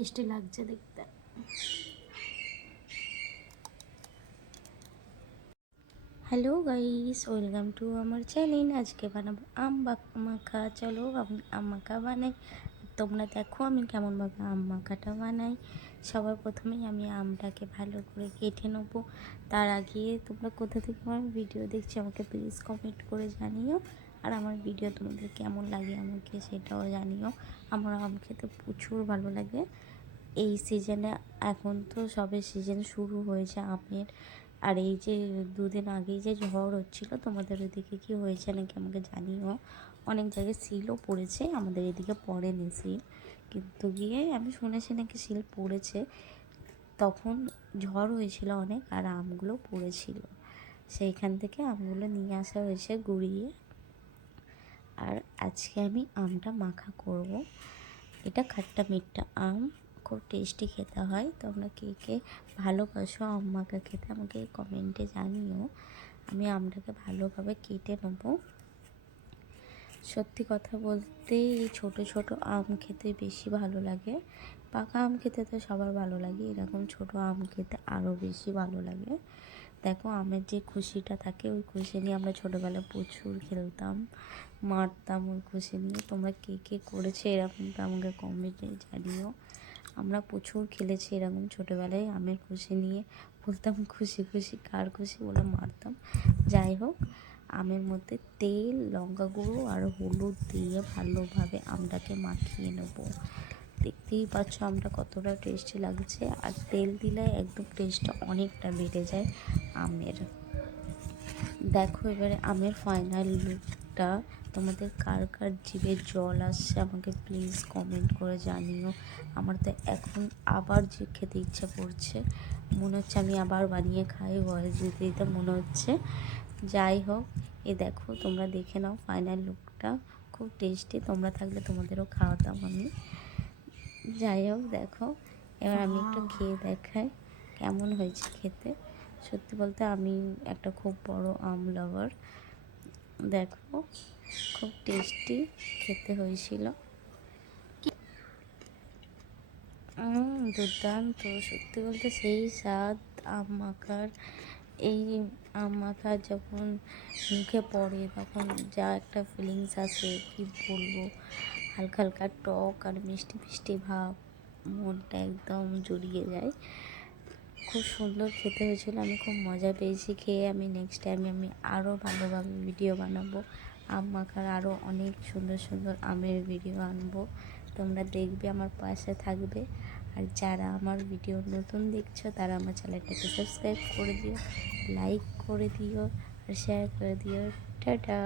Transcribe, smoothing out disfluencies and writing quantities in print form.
Tasty লাগছে দেখতে। Hello guys, welcome to আমার চ্যানেল। আজকে বানাবো আম মাখা। চলো আম মাখা বানাই। তোমরা দেখো আমি কেমনভাবে আম মাখাটা বানাই। সবার প্রথমেই আমি আমটাকে ভালো করে কেটে নেবো। তার আগে তোমরা কোথা থেকে আমার ভিডিও দেখছো আমাকে প্লিজ কমেন্ট করে জানিও। আর আমার ভিডিও তোমাদের কেমন লাগে আমাকে সেটাও জানিও। আমার আম খেতে প্রচুর ভালো লাগে। এই সিজনে এখন তো সবে সিজন শুরু হয়েছে আমের। আর এই যে দুদিন আগেই যে ঝড় হচ্ছিলো, তোমাদের ওইদিকে কি হয়েছে নাকি আমাকে জানিও। অনেক জায়গায় সিলও পড়েছে, আমাদের এদিকে পড়েনি সিল, কিন্তু গিয়ে আমি শুনেছি নাকি সিল পড়েছে। তখন ঝড় হয়েছিল অনেক আর আমগুলো পড়েছিল, সেইখান থেকে আমগুলো নিয়ে আসা হয়েছে গুঁড়িয়ে। আর আজকে আমি আমটা মাখা করব। এটা খাট্টা মিঠা আম, খুব টেস্টি খেতে হয়। তোমরা কে কে ভালোবাসো আম মাখা খেতে আমাকে কমেন্টে জানিও। আমি আমটাকে ভালোভাবে কেটে নেব। সত্যি কথা বলতে এই ছোটো ছোটো আম খেতে বেশি ভালো লাগে। পাকা আম খেতে তো সবার ভালো লাগে, এরকম ছোটো আম খেতে আরও বেশি ভালো লাগে। দেখো আমের যে খুশিটা থাকে, ওই খুশি নিয়ে আমরা ছোটোবেলায় প্রচুর খেলতাম, মারতাম ওই খুশি নিয়ে। তোমরা কে কে করেছে এরকমটা আমাকে কমেন্টে জানিও। আমরা প্রচুর খেলেছি এরকম ছোটোবেলায় আমের খুশি নিয়ে, বলতাম খুশি খুশি, কার খুশি বলে মারতাম। যাই হোক, আমের মধ্যে তেল, লঙ্কা গুঁড়ো আর হলুদ দিয়ে ভালোভাবে আমটাকে মাখিয়ে নেব। দেখতেই পাচ্ছ আমটা কতটা টেস্টি লাগছে। আর তেল দিলে একদম টেস্টটা অনেকটা বেড়ে যায় আমের। দেখো এবারে আমের ফাইনাল লুকটা। তোমাদের কার কার জিভে জল আসছে আমাকে প্লিজ কমেন্ট করে জানিও। আমার তো এখন আবার যে খেতে ইচ্ছা করছে, মনে হচ্ছে আমি আবার বানিয়ে খাই, ভয়েস দিতে দিতে মনে হচ্ছে। যাই হোক, এ দেখো তোমরা দেখে নাও ফাইনাল লুকটা, খুব টেস্টি। তোমরা থাকলে তোমাদেরও খাওয়াতাম আমি। যাই হোক দেখো, এবার আমি একটু খেয়ে দেখাই কেমন হয়েছে খেতে। সত্যি বলতে আমি একটা খুব বড় আম লাভার। দেখো খুব টেস্টি খেতে হয়েছিল, দুর্দান্ত। সত্যি বলতে সেই স্বাদ আম মাখার। এই আম মাখা যখন মুখে পড়ে তখন যা একটা ফিলিংস আসে কি বলবো। হালকা হালকা টক আর মিষ্টি মিষ্টি ভাব, মনটা একদম জুড়িয়ে যায়। খুব সুন্দর খেতে হয়েছিল, আমি খুব মজা পেয়েছি খেয়ে। আমি নেক্সট টাইমে আমি আরও ভালোভাবে ভিডিও বানাবো, আম মাখার আরও অনেক সুন্দর সুন্দর আমের ভিডিও আনবো। তোমরা দেখবে, আমার পাশে থাকবে। আর যারা আমার ভিডিও নতুন দেখছো তারা আমার চ্যানেলটাকে সাবস্ক্রাইব করে দিও, লাইক করে দিও আর শেয়ার করে দিও। টাটা।